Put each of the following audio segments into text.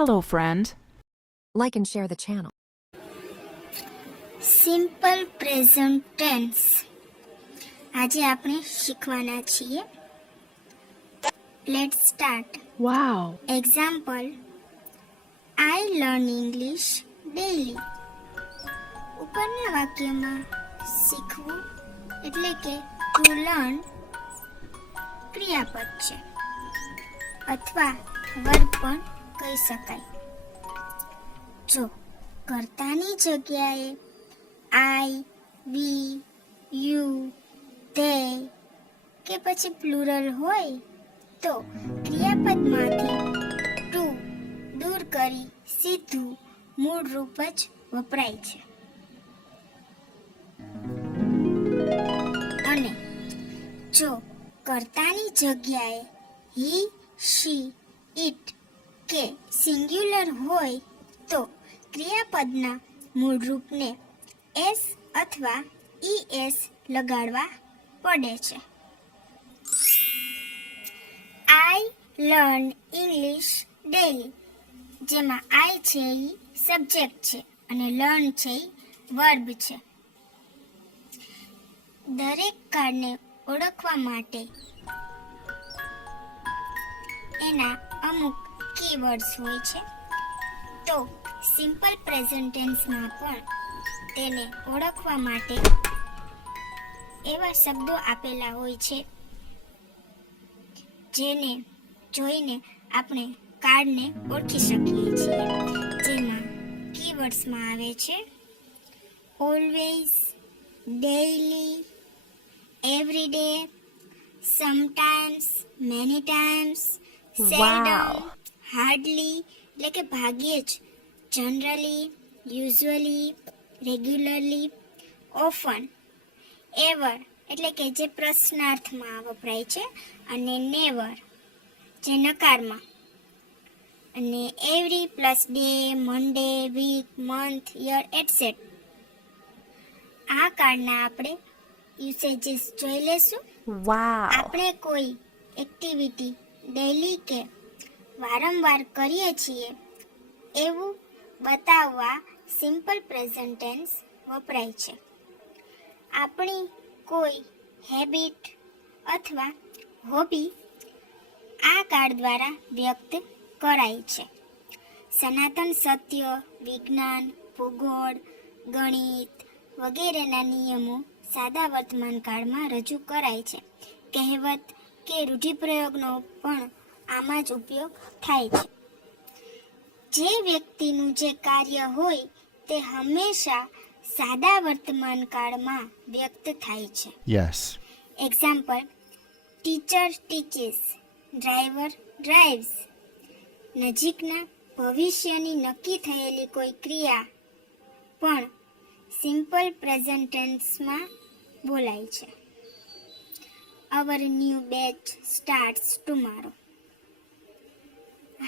Hello, friend. Like and share the channel. Simple present tense આજે આપણે શીખવાના છીએ. Let's start. Wow. Example, I learn English daily. ઉપરના વાક્યમાં શીખવું એટલે કે ટુ લર્ન ક્રિયાપદ છે અથવા વર્બ પણ કહી શકાય. જો કર્તાની જગ્યાએ આઈ, વી, યુ, તે કે પછી પ્લુરલ હોય તો ક્રિયાપદમાંથી ટુ દૂર કરી સીધું મૂળ રૂપ જ વપરાય છે. અને જો કર્તાની જગ્યાએ હી, શી, ઇટ કે સિંગ્યુલર હોય તો ક્રિયાપદના મૂળ રૂપને એસ અથવા ઈએસ લગાડવા પડે છે. આઈ લર્ન ઇંગ્લિશ ડેઈલી, જેમાં આઈ છે એ સબ્જેક્ટ છે અને લર્ન છે એ વર્બ છે. દરેક કાર્ડને ઓળખવા માટે એના અમુક કીવર્ડ્સ હોય છે. તો સિમ્પલ પ્રેઝન્ટ ટેન્સમાં પણ તેને ઓળખવા માટે એવા શબ્દો આપેલા હોય છે જેને જોઈને આપણે કાર્ડને ઓળખી શકીએ છીએ. જેમાં કીવર્ડ્સમાં આવે છે always, daily, everyday, sometimes, many times, seldom, hardly એટલે કે ભાગ્યે જ, generally, usually, regularly, often, ever એટલે કે જે પ્રશ્નાર્થમાં વપરાય છે અને નેવર જે નકારમાં, અને એવરી પ્લસ ડે, મંડે, વીક, મંથ, યર એટસેટ. આ કાર્ડના આપણે યુસેજીસ જોઈ લેશું. Wow. આપણે કોઈ એક્ટિવિટી ડેઈલી કે વારંવાર કરીએ છીએ એવું બતાવવા સિમ્પલ પ્રેઝન્ટ ટેન્સ વપરાય છે. આપણી કોઈ હેબિટ અથવા હોબી આ કાર્ડ દ્વારા વ્યક્ત કરાય છે. સનાતન સત્ય, વિજ્ઞાન, ભૂગોળ, ગણિત વગેરેના નિયમો સાદા વર્તમાન કાળમાં રજૂ કરાય છે. કહેવત કે રૂઢિપ્રયોગનો પણ આમાં જ ઉપયોગ થાય છે. જે વ્યક્તિનું જે કાર્ય હોય તે હંમેશા સાદા વર્તમાન કાળમાં વ્યક્ત થાય છે. Yes. Example, teacher teaches, driver drives. નજીકના ભવિષ્યની નક્કી થયેલી કોઈ ક્રિયા પણ સિમ્પલ પ્રેઝન્ટ ટેન્સમાં બોલાય છે. Our new batch starts ટુમારો.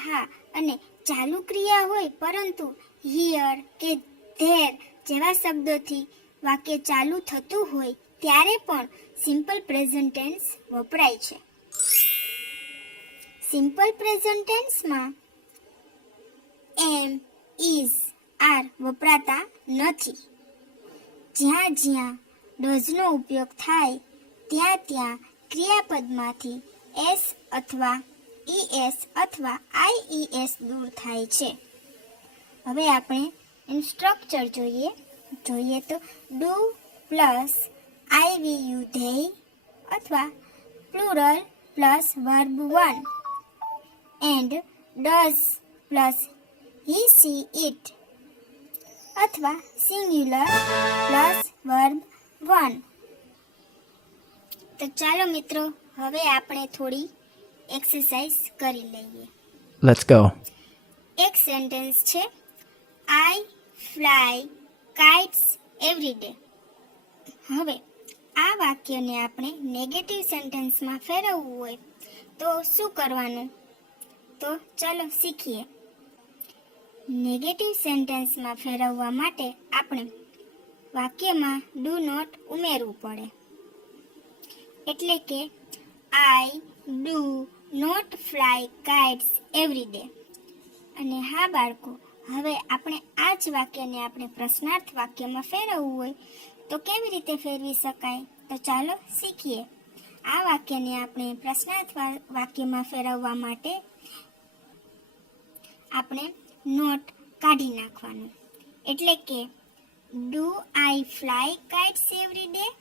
હા, અને ચાલુ ક્રિયા હોય પરંતુ હિયર કે ધેર જેવા શબ્દોથી વાક્ય ચાલુ થતું હોય ત્યારે પણ સિમ્પલ પ્રેઝન્ટ ટેન્સ વપરાય છે. સિમ્પલ પ્રેઝન્ટ ટેન્સમાં એમ, ઇઝ, આર વપરાતા નથી. જ્યાં જ્યાં ડઝનો ઉપયોગ થાય ત્યાં ત્યાં ક્રિયાપદમાંથી એસ અથવા ઈએસ અથવા આઈઈએસ દૂર થાય છે. હવે આપણે એનું સ્ટ્રક્ચર જોઈએ તો ડુ પ્લસ આઈવીયુ ધેય અથવા plural plus verb one and does plus he, she, it અથવા સિંગ્યુલર પ્લસ વર્બ વન. તો ચાલો મિત્રો, હવે આપણે થોડી એક્સરસાઇઝ કરી લઈએ. Let's go. એક સેન્ટેન્સ છે, આઈ ફ્લાય કાઇટ્સ એવરી ડે. હવે આ વાક્યને આપણે નેગેટિવ સેન્ટેન્સમાં ફેરવવું હોય તો શું કરવાનું? તો ચાલો શીખીએ. નેગેટિવ સેન્ટેન્સમાં ફેરવવા માટે આપણે વાક્યમાં ડુ નોટ ઉમેરવું પડે. એટલે કે I do not fly kites every day. અને હા બાળકો, હવે આપણે આ જ વાક્યને આપણે પ્રશ્નાર્થ વાક્યમાં ફેરવવું હોય તો કેવી રીતે ફેરવી શકાય? તો ચાલો શીખીએ. આ વાક્યને આપણે પ્રશ્નાર્થ વાક્યમાં ફેરવવા માટે આપણે નોટ કાઢી નાખવાનું. એટલે કે do I fly kites every day?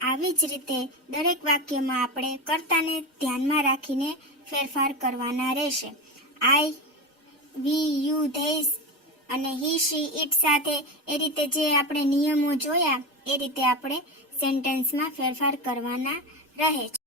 આવી જ રીતે દરેક વાક્યમાં આપણે કર્તાને ધ્યાનમાં રાખીને ફેરફાર કરવાના રહેશે. આઈ, વી, યુ, ધેય અને હી, શી, ઇટ સાથે એ રીતે જે આપણે નિયમો જોયા એ રીતે આપણે સેન્ટેન્સમાં ફેરફાર કરવાના રહે છે.